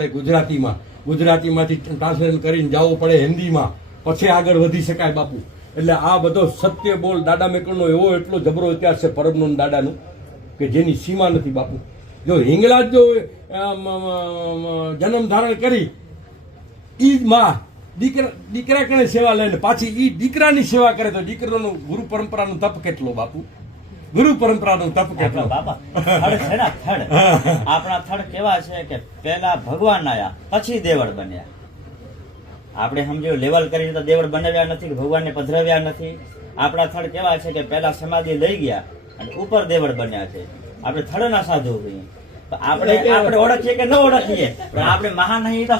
ગુજરાતીમાં ગુજરાતીમાંથી ટ્રાન્સલેશન કરીને જવું પડે હિન્દીમાં, પછી આગળ વધી શકાય બાપુ. એટલે આ બધો સત્ય બોલ દાડા મેકરનો એવો એટલો જબરો ઇતિહાસ છે પરબનો દાડાનું કે જેની સીમા નથી બાપુ. જો હિંગળાજ જો જન્મ ધારણ કરી ઈ માં દીકરા કણે સેવા લઈને પાછી ઈ દીકરાની સેવા કરે તો દીકરાનું ગુરુ પરંપરાનું તપ કેટલો બાપુ, ગુરુ પરંપરાનું તપ કેટલો બાપા. થડ છે ને થડ, આપણા થડ કેવા છે કે પેલા ભગવાન આયા પછી દેવળ બન્યા. આપણે સમજ્યું લેવલ કરીને તો દેવળ બનાવ્યા નથી, ભગવાનને પધરાવ્યા નથી. આપણા થડ કેવા છે કે પેલા સમાધિ લઈ ગયા અને ઉપર દેવળ બન્યા છે. આપણે થડના સાધુ છીએ. આપણે ઓળખીએ કે ન ઓળખીએ પણ આપણે મહાન નહીં તો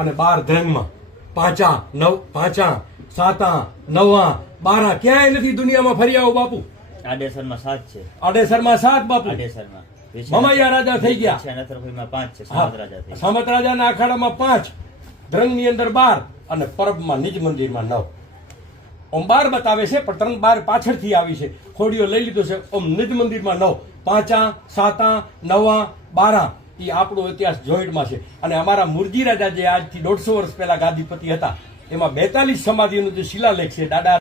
અને 12 ધ્યાનમાં પાંચા સાતા નવા 12 ક્યાંય નથી દુનિયામાં ફરી આવો બાપુ. આડેસરમાં 7 છે, આડેસરમાં 7 બાપુ. આડેસરમાં મમૈયા રાજા થઈ ગયા, નથરભાઈમાં 5 છે, સામત રાજા થઈ ગયા. સામત રાજાના અખાડામાં 5, ધ્રંગની અંદર 12 અને પરબમાં નિજ મંદિરમાં 9. ઓમ 12 બતાવે છે પણ 3 12 પાછળથી આવી છે, ખોડીઓ લઈ લીધો છે. ઓમ નિજ મંદિરમાં 9, પાંચા સાતા નવા 12 એ આપણો ઇતિહાસ જોઈન્ટમાં છે. અને અમારા મુરજી રાજા જે આજથી 150 વર્ષ પહેલા ગાદીપતિ હતા એમાં 42 સમાધિનો જે શિલાલેખ છે દાદા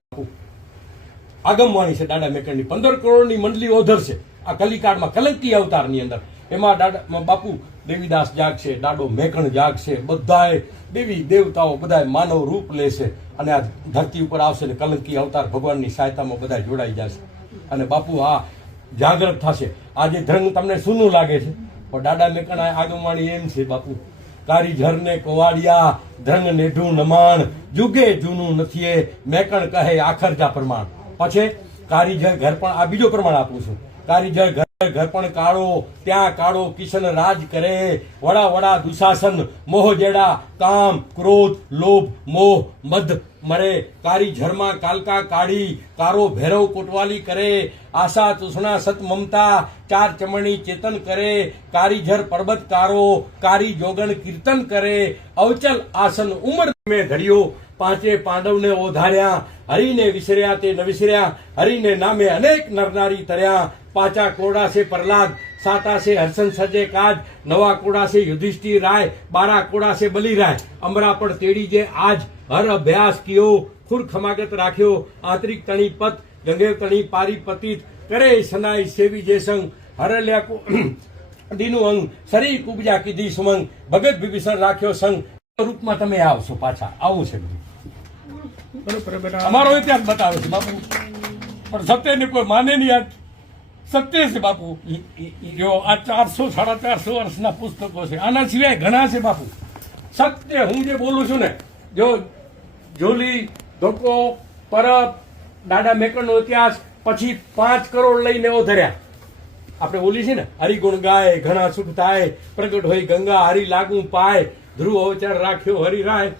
આગમવાણી છે દાદા મેકરની. 15 કરોડની મંડલી ઓધર છે આ કલિકાળમાં કલંકી અવતારની અંદર. એમાં દાદા બાપુ દેવીદાસ જાગશે, દાડો મેકણ જાગશે, બધાએ દેવી દેવતાઓ બધાએ માનવ રૂપ લેશે અને આ ધરતી ઉપર આવશે ને કલંકી અવતાર ભગવાનની સહાયતામાં બધા જોડાઈ જશે અને બાપુ આ જાગૃત થશે. આજે ધ્રંગ તમને સૂનું લાગે છે પણ દાદા મેકણ આગમવાણી એમ છે બાપુ, કારીઝરને કોવાડિયા ધ્રંગ નેઢું નમાણ, જુગે જૂનું નથી મેકણ કહે આખર જા પ્રમાણ. પછી કારીઝર ઘર પણ આ બીજો પ્રમાણ આપું છું. કારીઝર ઘર પણ કાળો, ત્યાં કાળો કિશન રાજ કરે, વડા વડા દુશાસન મોહ જેડા, કામ ક્રોધ લોભ મોહ મદ મરે. કારીઝરમાં કાલકા કાઢી, કારો ભૈરવ કોટવાલી કરે, આશા તૃષ્ણા સત મમતા ચાર ચમણી ચેતન કરે. કારીઝર પર્વત કારો, કારી જોગણ કીર્તન કરે, અવચલ આસન ઉમર મેં ધર્યો, 5 પાંડવને ઓધાર્યા, હરિને વિસર્યા તે ન વિસર્યા, હરિને નામે અનેક નરનારી તર્યા. 5 કોડા છે પ્રહલાદ, 7 છે હર્ષન સજે કાજ, 9 કોડા છે યુધિષ્ઠિર રાય, 12 કોડા છે બલિરાય. અમરા પણ તેડી જે આજ હર અભ્યાસ કિયો, ખુર ખમાગત રાખ્યો, આંતરિક તણી પત ગંગેવ તણી પારી પતિત કરે સનાઈ સેવી જે સંગ, હરલ્યા દીનું અંગ શરીર કુબજા કીધી સુમંગ, ભગત વિભીષણ રાખ્યો સંગ. રૂપમાં તમે આવશો પાછા, આવું છે બધું. અમારો ઇતિહાસ બતાવે છે બાપુ પણ સત્યને કોઈ માને નહીં. આ સત્ય છે બાપુ. જો આ 400 450 વર્ષના પુસ્તકો છે, આના સિવાય ઘણા છે બાપુ. સત્ય હું જે બોલું છું ને, જો જોલી ધોકો પરબ દાદા મેકરનો ઇતિહાસ પછી 5 કરોડ લઈને ઓધર્યા. આપણે બોલી છે ને, હરિગુણ ગાય ઘણા સુખ થાય, પ્રગટ હોય ગંગા હરિ લાગુ પાય, ધ્રુવ અવચાર રાખ્યો હરિરાય,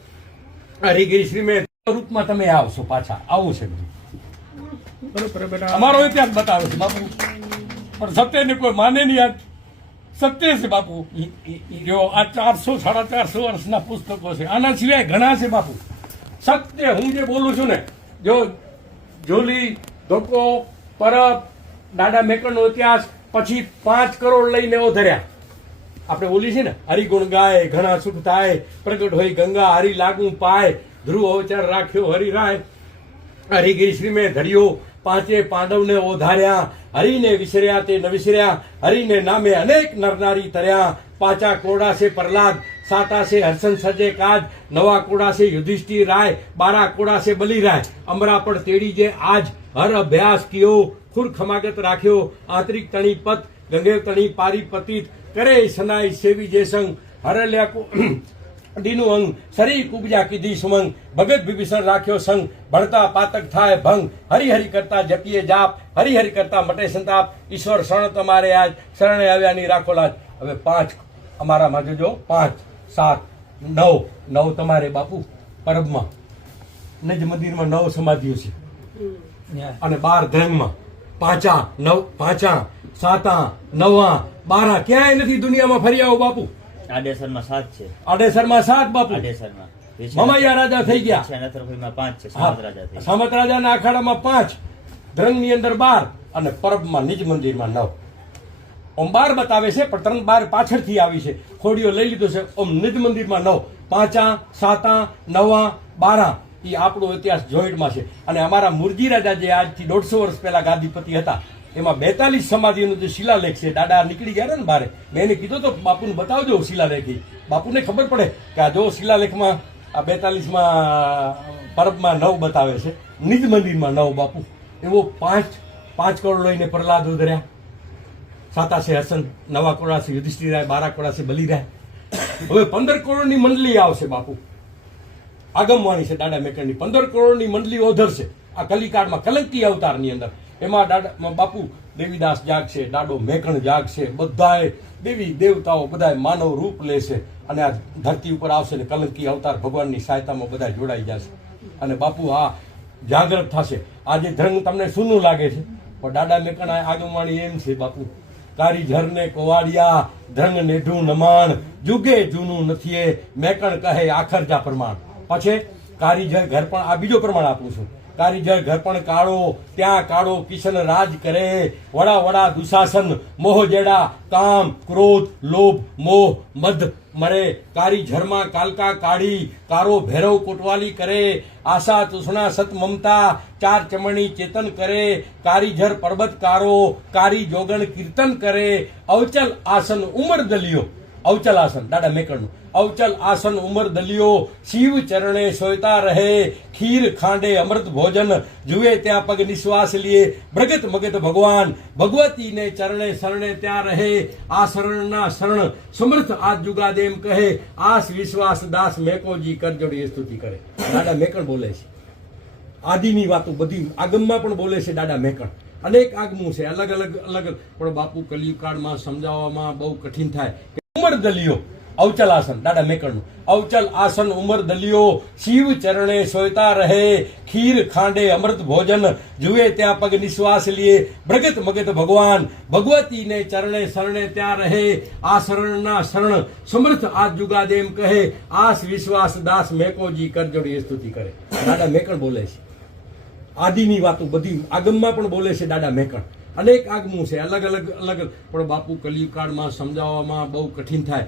હરિગીરી શ્રી મેં રૂપમાં તમે આવશો પાછા, આવું છે બધું. અમારો ઇતિહાસ બતાવે છે બાપુ પણ સત્યને કોઈ માને નહીં. આ સત્ય છે બાપુ. જો આ 400 450 વર્ષના પુસ્તકો છે, આના સિવાય ઘણા છે બાપુ. સત્ય હું જે બોલું છું ને, જો જોલી ધોકો પરબ દાદા મેકરનો ઇતિહાસ પછી 5 કરોડ લઈને ઓધર્યા. આપણે બોલી છે ને, હરિગુણ ગાય ઘણા સુખ થાય, પ્રગટ હોય ગંગા હરિ લાગુ પાય, ધ્રુવ અવચાર રાખ્યો હરિરાય, હરિગીરી શ્રી મેં ધર્યો. 5 પાંડવને ઓધાર્યા, હરિને વિસર્યા તે ન વિસર્યા, હરિને નામે અનેક નરનારી તર્યા. 5 કોડા છે પ્રહલાદ, 7 છે હર્ષન સજે કાજ, 9 કોડા છે યુધિષ્ઠિર રાય, 12 કોડા છે બલિરાય. અમરા પણ તેડી જે આજ હર અભ્યાસ કિયો, ખુર ખમાગત રાખ્યો, આંતરિક તણી પત ગંગેવ તણી પારી પતિત કરે સનાઈ સેવી જે સંગ, હરલ્યા દીનું અંગ શરીર કુબજા કીધી સુમંગ, ભગત વિભીષણ રાખ્યો સંગ, ભણતા પાતક થાય ભંગ, હરિહરિ કરતા જપીએ જાપ, હરિહરિ કરતા મટે સંતાપ, ઈશ્વર શરણ તમારે આજ, શરણે આવ્યાની રાખો લાજ. હવે 5 અમારામાં જોજો, 5 7 9 તમારે બાપુ પરબમાં નિજ મંદિરમાં 9 સમાધિઓ છે અને 12 ધ્યાનમાં પાંચા સાતા નવા 12 ક્યાંય નથી દુનિયામાં ફરી આવો બાપુ. આડેસરમાં 7 છે, આડેસરમાં 7 બાપુ. આડેસરમાં મમૈયા રાજા થઈ ગયા, નથરભાઈમાં 5 છે, સામત રાજા થઈ ગયા. સામત રાજાના અખાડામાં 5, ધ્રંગની અંદર 12 અને પરબમાં નિજ મંદિરમાં 9. ઓમ 12 બતાવે છે પણ 3 12 પાછળથી આવી છે, ખોડીઓ લઈ લીધો છે. ઓમ નિજ મંદિરમાં 9, 5, 7, 9, 12 એ આપણો ઇતિહાસ જોઈન્ટમાં છે. અને અમારા મુરજી રાજા જે આજથી 150 વર્ષ પહેલા ગાદીપતિ હતા, એમાં 42 સમાધિનો જે શિલાલેખ છે, દાદા નીકળી ગયા ને બારે, મેં એને કીધું તો બાપુને બતાવજો શિલાલેખ. બાપુને ખબર પડે કે આ જો શિલાલેખમાં આ 42માં પરબમાં 9 બતાવે છે, નિજ મંદિરમાં 9 બાપુ. એવો 5 કરોડ લઈને પ્રહલાદ ઉધર્યા, 7 છે હસન, 9 કરોડ છે યુધિષ્ઠિર, 12 કરોડ છે બલિરાય. હવે 15 કરોડની મંડળી આવશે બાપુ. આગમવાણી છે દાદા મેકણની. 15 કરોડની મંડળી ઓધરશે આ કલિકાળમાં, કલંકી અવતારની અંદર. એમાં દાદા બાપુ દેવીદાસ જાગશે, દાડો મેકણ જાગશે, બધાએ દેવી દેવતાઓ બધાએ માનવ રૂપ લેશે અને આ ધરતી ઉપર આવશે ને કલંકી અવતાર ભગવાનની સહાયતામાં બધા જોડાઈ જશે. અને બાપુ આ જાગૃત થશે. આજે ધર્મ તમને સૂનું લાગે છે, પણ દાદા મેકણ આગમવાણી એમ છે બાપુ. કારીઝરને કોવાડિયા ધ્રંગ નેઢું નમાણ, જુગે જૂનું નથી મેકણ કહે આખર જા પ્રમાણ. પછી કારીઝર ઘર પણ, આ બીજો પ્રમાણ આપું છું. કારીઝર ઘર પણ કાળો, ત્યાં કાળો કિશન રાજ કરે, વડા વડા દુશાસન, મોહ જેડા કામ ક્રોધ લોભ મોહ મદ મરે. કારીઝરમાં કાલકા કાઢી, કારો ભૈરવ કોટવાલી કરે, આશા તૃષ્ણા સત મમતા, 4 ચમણી ચેતન કરે. કારીઝર પર્વત કારો, કારી જોગણ કીર્તન કરે. અવચલ આસન ઉમર દલિયો, અવચલ આસન દાદા મેકણનું. અવચલ આસન ઉમર દલિયો, શિવ ચરણે સોયતા રહે. ખીર ખાંડે અમૃત ભોજન, જુએ ત્યાં પગ નિશ્વાસ લીએ. પ્રગટ મગત ભગવાન, ભગવતીને ચરણે શરણે ત્યાં રહે. આ શરણના શરણ સમર્થ આજ જુગાદ એમ કહે. આસ વિશ્વાસ દાસ મેકોજી કર જોડી સ્તુતિ કરે. દાદા મેકણ બોલે છે. આદિની વાતો બધી આગમમાં પણ બોલે છે દાદા મેકણ. અનેક આગમું છે, અલગ અલગ અલગ, પણ બાપુ કલિયુગકાળમાં સમજાવવામાં બહુ કઠિન થાય. ઉમર દલિયો, અવચલ આસન દાદા મેકણનું. અવચલ આસન ઉમર દલિયો, શિવ ચરણે સોયતા રહે. ખીર ખાંડે અમૃત ભોજન, જુએ ત્યાં પગ નિશ્વાસ લીએ. પ્રગટ મગત ભગવાન, ભગવતીને ચરણે શરણે ત્યાં રહે. આ શરણના શરણ સમર્થ આજ જુગાદ એમ કહે. આસ વિશ્વાસ દાસ મેકોજી કર જોડી સ્તુતિ કરે. દાદા મેકણ બોલે છે. આદિની વાતો બધી આગમમાં પણ બોલે છે દાદા મેકણ. અનેક આગમું છે, અલગ અલગ અલગ, પણ બાપુ કલિયુગકાળમાં સમજાવવામાં બહુ કઠિન થાય.